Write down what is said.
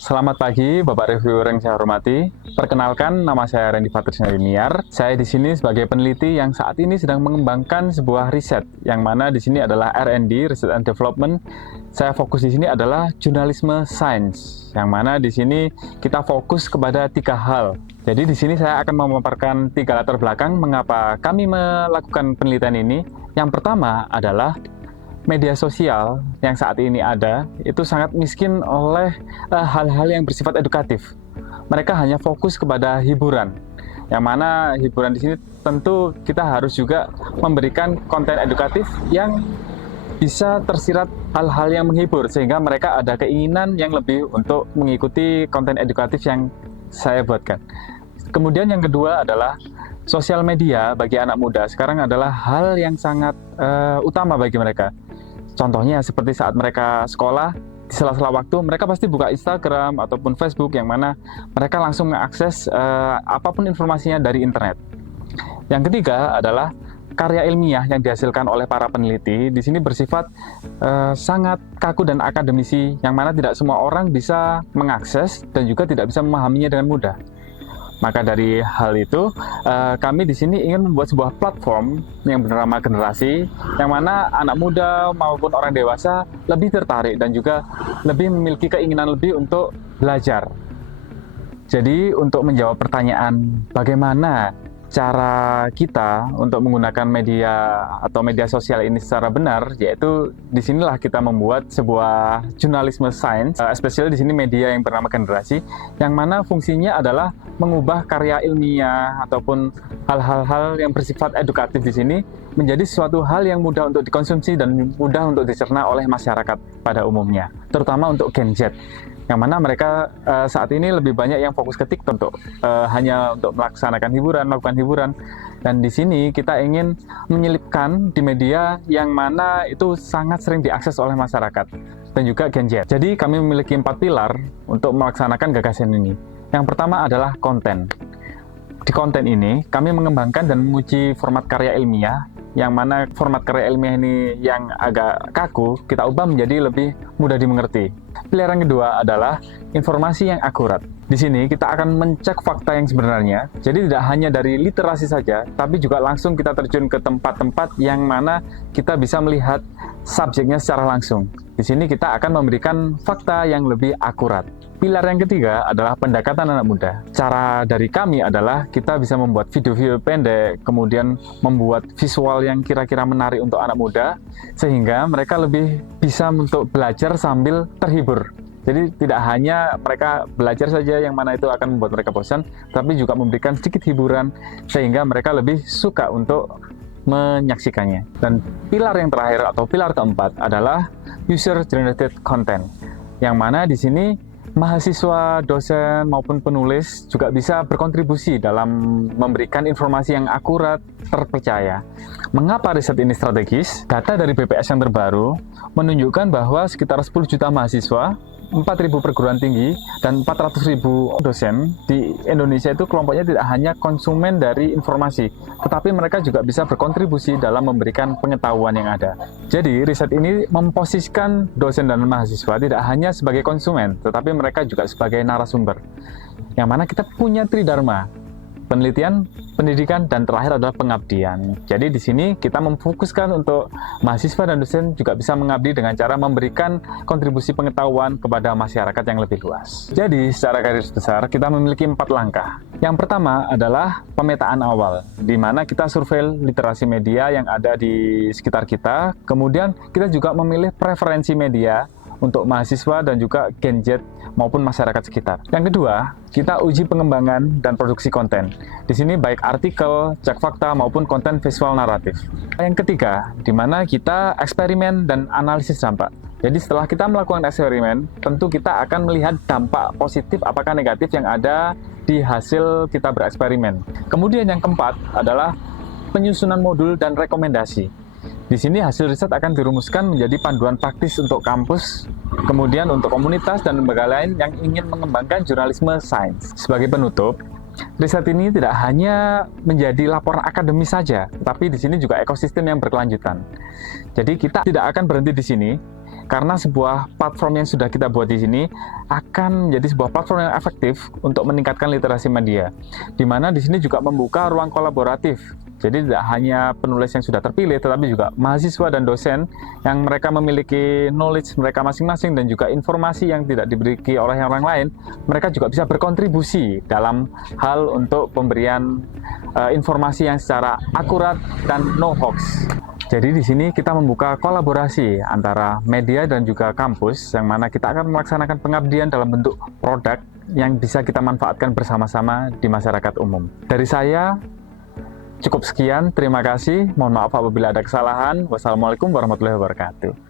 Selamat pagi, Bapak Reviewer yang saya hormati. Perkenalkan, nama saya Randy Patrisnya Liniar. Saya di sini sebagai peneliti yang saat ini sedang mengembangkan sebuah riset, yang mana di sini adalah R&D, Research and Development. Saya fokus di sini adalah jurnalisme sains, yang mana di sini kita fokus kepada 3 hal. Jadi di sini saya akan memaparkan 3 latar belakang mengapa kami melakukan penelitian ini. Yang pertama adalah media sosial yang saat ini ada itu sangat miskin oleh hal-hal yang bersifat edukatif. Mereka hanya fokus kepada hiburan. Yang mana hiburan di sini tentu kita harus juga memberikan konten edukatif yang bisa tersirat hal-hal yang menghibur sehingga mereka ada keinginan yang lebih untuk mengikuti konten edukatif yang saya buatkan. Kemudian yang kedua adalah sosial media bagi anak muda sekarang adalah hal yang sangat utama bagi mereka. Contohnya seperti saat mereka sekolah, di sela-sela waktu mereka pasti buka Instagram ataupun Facebook yang mana mereka langsung mengakses apapun informasinya dari internet. Yang ketiga adalah karya ilmiah yang dihasilkan oleh para peneliti di sini bersifat sangat kaku dan akademisi yang mana tidak semua orang bisa mengakses dan juga tidak bisa memahaminya dengan mudah. Maka dari hal itu, kami di sini ingin membuat sebuah platform yang bernama Generasi, yang mana anak muda maupun orang dewasa lebih tertarik dan juga lebih memiliki keinginan lebih untuk belajar. Jadi untuk menjawab pertanyaan bagaimana cara kita untuk menggunakan media atau media sosial ini secara benar, yaitu disinilah kita membuat sebuah jurnalisme sains, especially di sini media yang bernama Generasi, yang mana fungsinya adalah mengubah karya ilmiah ataupun hal-hal yang bersifat edukatif di sini menjadi suatu hal yang mudah untuk dikonsumsi dan mudah untuk dicerna oleh masyarakat pada umumnya, terutama untuk Gen Z. Yang mana mereka saat ini lebih banyak yang fokus ke TikTok untuk hanya untuk melaksanakan hiburan, melakukan hiburan. Dan di sini kita ingin menyelipkan di media yang mana itu sangat sering diakses oleh masyarakat dan juga Gen Z. Jadi kami memiliki 4 pilar untuk melaksanakan gagasan ini. Yang pertama adalah konten. Di konten ini kami mengembangkan dan menguji format karya ilmiah, yang mana format karya ilmiah ini yang agak kaku kita ubah menjadi lebih mudah dimengerti. Pilihan yang kedua adalah informasi yang akurat. Di sini kita akan mencek fakta yang sebenarnya, jadi tidak hanya dari literasi saja, tapi juga langsung kita terjun ke tempat-tempat yang mana kita bisa melihat subjeknya secara langsung. Di sini kita akan memberikan fakta yang lebih akurat. Pilar yang ketiga adalah pendekatan anak muda. Cara dari kami adalah kita bisa membuat video-video pendek, kemudian membuat visual yang kira-kira menarik untuk anak muda, sehingga mereka lebih bisa untuk belajar sambil terhibur. Jadi tidak hanya mereka belajar saja yang mana itu akan membuat mereka bosan, tapi juga memberikan sedikit hiburan, sehingga mereka lebih suka untuk menyaksikannya. Dan pilar yang terakhir atau pilar keempat adalah user-generated content, yang mana di sini mahasiswa, dosen, maupun penulis juga bisa berkontribusi dalam memberikan informasi yang akurat, terpercaya. Mengapa riset ini strategis? Data dari BPS yang terbaru menunjukkan bahwa sekitar 10 juta mahasiswa, 4.000 perguruan tinggi, dan 400.000 dosen di Indonesia itu kelompoknya tidak hanya konsumen dari informasi, tetapi mereka juga bisa berkontribusi dalam memberikan pengetahuan yang ada. Jadi, riset ini memposisikan dosen dan mahasiswa tidak hanya sebagai konsumen, tetapi mereka juga sebagai narasumber. Yang mana kita punya tridharma, penelitian, pendidikan, dan terakhir adalah pengabdian. Jadi di sini kita memfokuskan untuk mahasiswa dan dosen juga bisa mengabdi dengan cara memberikan kontribusi pengetahuan kepada masyarakat yang lebih luas. Jadi secara garis besar kita memiliki 4 langkah. Yang pertama adalah pemetaan awal, di mana kita survei literasi media yang ada di sekitar kita. Kemudian kita juga memilih preferensi media untuk mahasiswa dan juga Gen Z maupun masyarakat sekitar. Yang kedua, kita uji pengembangan dan produksi konten. Di sini baik artikel, cek fakta maupun konten visual naratif. Yang ketiga, di mana kita eksperimen dan analisis dampak. Jadi setelah kita melakukan eksperimen, tentu kita akan melihat dampak positif apakah negatif yang ada di hasil kita bereksperimen. Kemudian yang keempat adalah penyusunan modul dan rekomendasi. Di sini hasil riset akan dirumuskan menjadi panduan praktis untuk kampus, kemudian untuk komunitas dan lembaga lain yang ingin mengembangkan jurnalisme sains. Sebagai penutup, riset ini tidak hanya menjadi laporan akademis saja, tapi di sini juga ekosistem yang berkelanjutan. Jadi kita tidak akan berhenti di sini. Karena sebuah platform yang sudah kita buat di sini akan menjadi sebuah platform yang efektif untuk meningkatkan literasi media. Di mana di sini juga membuka ruang kolaboratif. Jadi tidak hanya penulis yang sudah terpilih, tetapi juga mahasiswa dan dosen yang mereka memiliki knowledge mereka masing-masing dan juga informasi yang tidak dimiliki oleh orang lain, mereka juga bisa berkontribusi dalam hal untuk pemberian informasi yang secara akurat dan no hoax. Jadi di sini kita membuka kolaborasi antara media dan juga kampus, yang mana kita akan melaksanakan pengabdian dalam bentuk produk yang bisa kita manfaatkan bersama-sama di masyarakat umum. Dari saya, cukup sekian, terima kasih. Mohon maaf apabila ada kesalahan. Wassalamualaikum warahmatullahi wabarakatuh.